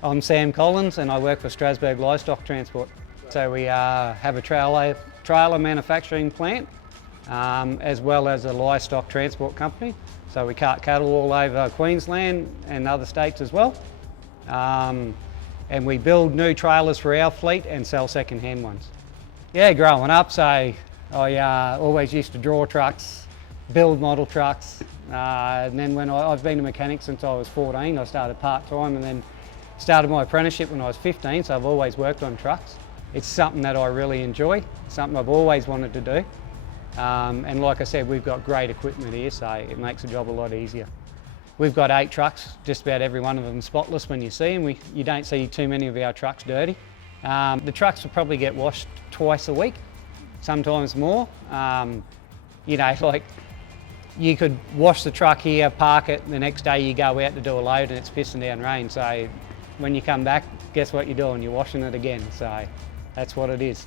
I'm Sam Collins and I work for Strasburg Livestock Transport. So we have a trailer manufacturing plant as well as a livestock transport company. So we cart cattle all over Queensland and other states as well. And we build new trailers for our fleet and sell second-hand ones. Yeah, growing up, so I always used to draw trucks, build model trucks. And then when I've been a mechanic since I was 14, I started part-time and then started my apprenticeship when I was 15, so I've always worked on trucks. It's something that I really enjoy, something I've always wanted to do. And like I said, we've got great equipment here, so it makes the job a lot easier. We've got 8 trucks, just about every one of them spotless when you see them. You don't see too many of our trucks dirty. The trucks will probably get washed twice a week, sometimes more. Like you could wash the truck here, park it, and the next day you go out to do a load and it's pissing down rain. So when you come back, guess what you're doing? You're washing it again. So that's what it is.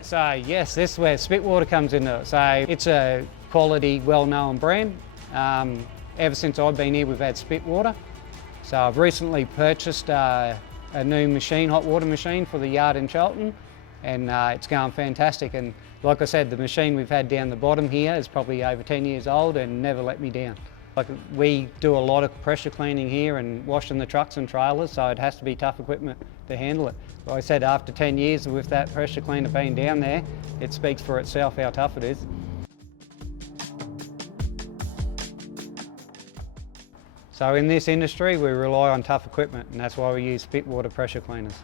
So yes, this is where Spitwater comes into it. So it's a quality, well-known brand. Ever since I've been here, we've had Spitwater. So I've recently purchased a new machine, hot water machine for the yard in Charlton, and it's going fantastic. And like I said, the machine we've had down the bottom here is probably over 10 years old and never let me down. We do a lot of pressure cleaning here and washing the trucks and trailers, so it has to be tough equipment to handle it. Like I said, after 10 years with that pressure cleaner being down there, it speaks for itself how tough it is. So in this industry, we rely on tough equipment, and that's why we use Spitwater pressure cleaners.